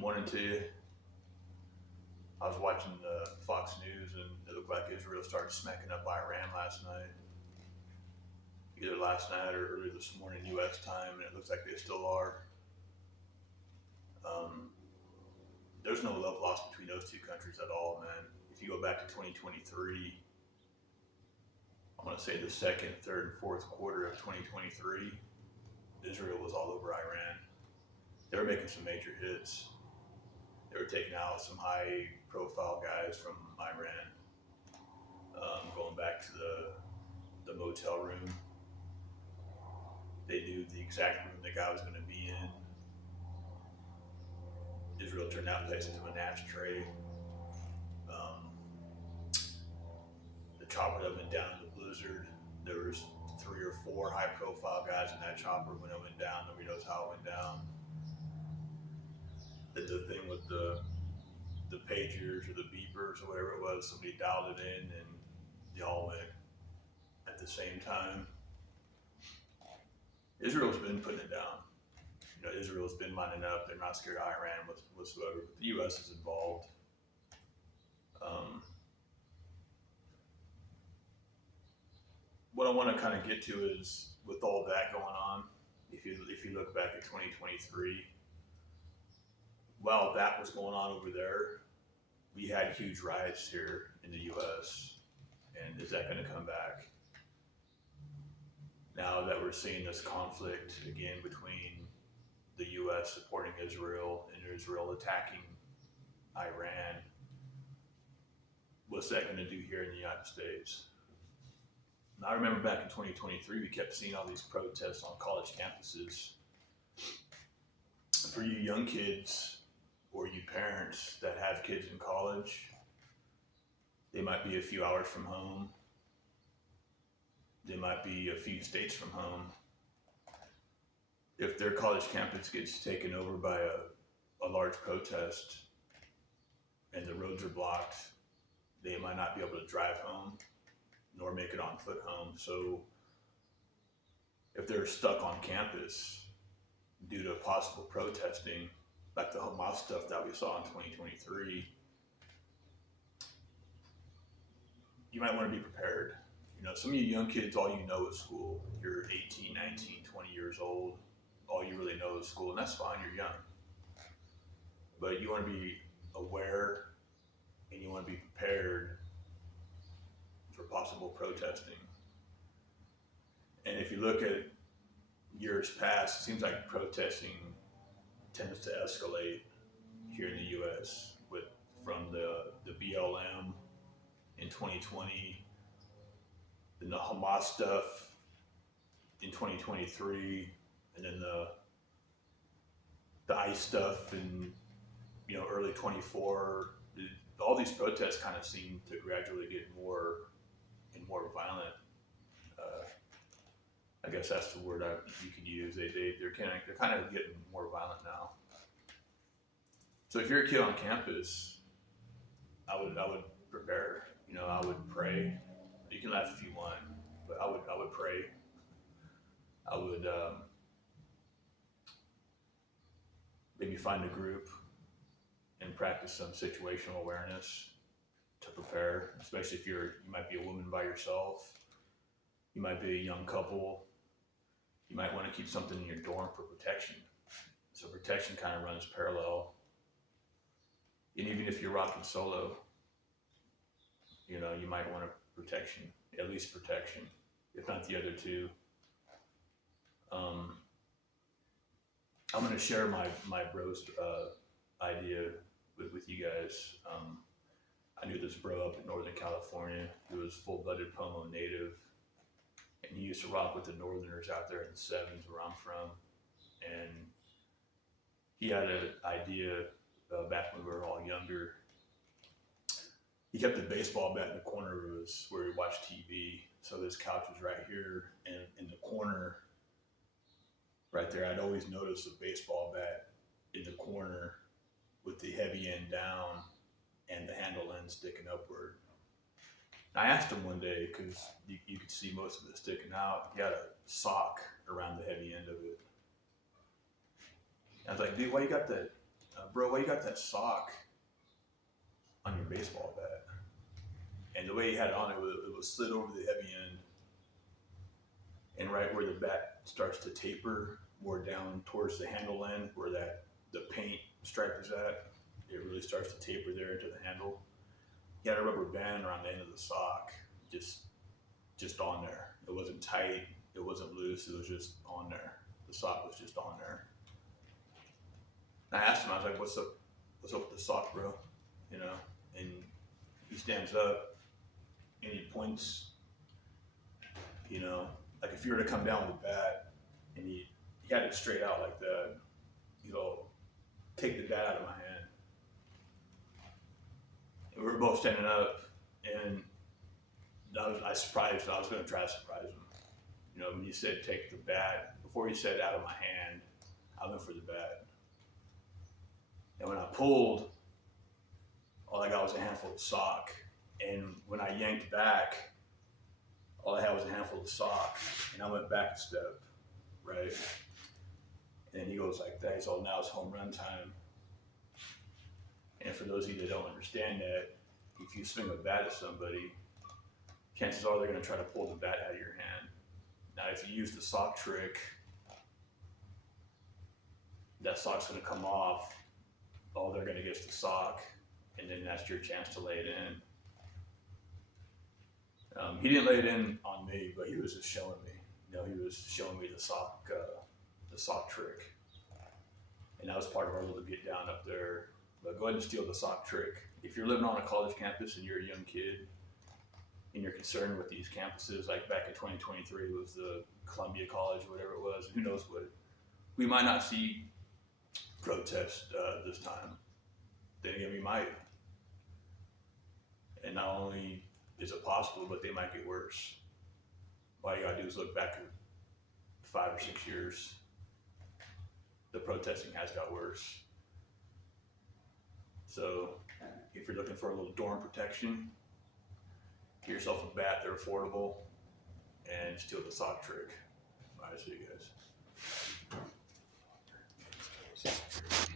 morning to you. I was watching Fox News and it looked like Israel started smacking up Iran last night. Either last night or early this morning U.S. time, and it looks like they still are. There's no love lost between those two countries at all, man. If you go back to 2023, I want to say the second, third, and fourth quarter of 2023, Israel was all over Iran. They were making some major hits. They were taking out some high-profile guys from Iran, going back to the motel room. They knew the exact room the guy was going to be in. Israel turned that place into an ashtray. The chopper that went down in the blizzard, there was 3 or 4 high-profile guys in that chopper when it went down. Nobody knows how it went down. The thing with the pagers or the beepers or whatever it was, somebody dialed it in and they all went at the same time. Israel's been putting it down. Israel's been lining up. They're not scared of Iran whatsoever. But the U.S. is involved. What I want to kind of get to is, with all that going on, if you look back at 2023, while that was going on over there, we had huge riots here in the U.S. And is that going to come back? Now that we're seeing this conflict again between the U.S. supporting Israel and Israel attacking Iran, what's that going to do here in the United States? Now, I remember back in 2023, we kept seeing all these protests on college campuses. For you young kids or you parents that have kids in college, they might be a few hours from home. They might be a few states from home. If their college campus gets taken over by a large protest and the roads are blocked, they might not be able to drive home nor make it on foot home. So if they're stuck on campus due to possible protesting, like the Hamas stuff that we saw in 2023, you might want to be prepared. Some of you young kids, all you know is school. You're 18, 19, 20 years old. All you really know is school, and that's fine, you're young. But you want to be aware and you want to be prepared for possible protesting. And if you look at years past, it seems like protesting tends to escalate here in the U.S. from the BLM in 2020, then the Hamas stuff in 2023, and then the ICE stuff in early 24. All these protests kind of seem to gradually get more and more violent. I guess that's the word you could use. They're kind of getting more violent now. So if you're a kid on campus, I would prepare. I would pray. You can laugh if you want, but I would pray. I would maybe find a group and practice some situational awareness to prepare, especially if you might be a woman by yourself. You might be a young couple. You might want to keep something in your dorm for protection. So protection kind of runs parallel. And even if you're rocking solo, you might want protection, at least protection, if not the other two. I'm going to share my bros idea with you guys. I knew this bro up in Northern California. He was full-blooded Pomo native, and he used to rock with the Northerners out there in the 70s where I'm from. And he had an idea back when we were all younger. He kept a baseball bat in the corner of where he watched TV. So this couch was right here, and in the corner, right there, I'd always notice a baseball bat in the corner with the heavy end down and the handle end sticking upward. I asked him one day, because you could see most of it sticking out, he had a sock around the heavy end of it. I was like, dude, why you got that bro, why you got that sock on your baseball bat? And the way he had it on, it was slid over the heavy end, and right where the bat starts to taper more down towards the handle end, where the paint stripe is at, it really starts to taper there into the handle. He had a rubber band around the end of the sock, just on there. It wasn't tight, it wasn't loose, it was just on there. The sock was just on there. And I asked him, I was like, what's up with the sock, bro? You know, and he stands up and he points, you know, like if you were to come down with a bat and he had it straight out like that, you know, take the bat out of my hand. And we were both standing up, and I was going to try to surprise him. You know, when he said take the bat, before he said out of my hand, I went for the bat. And when I pulled, all I got was a handful of sock. And when I yanked back, all I had was a handful of sock. And I went back a step, right? And he goes like that. He's all, now it's home run time. And for those of you that don't understand that, if you swing a bat at somebody, chances are they're going to try to pull the bat out of your hand. Now, if you use the sock trick, that sock's going to come off. All they're going to get is the sock, and then that's your chance to lay it in. He didn't lay it in on me, but he was just showing me. You know, he was showing me the sock trick, and that was part of our little get down up there. But go ahead and steal the sock trick. If you're living on a college campus and you're a young kid and you're concerned with these campuses, like back in 2023 was the Columbia College or whatever it was, who knows what, we might not see protest this time. Then again, we might. And not only is it possible, but they might get worse. All you gotta do is look back at 5 or 6 years. The protesting has got worse. So if you're looking for a little dorm protection, get yourself a bat, they're affordable, and steal the sock trick. All right, see you guys.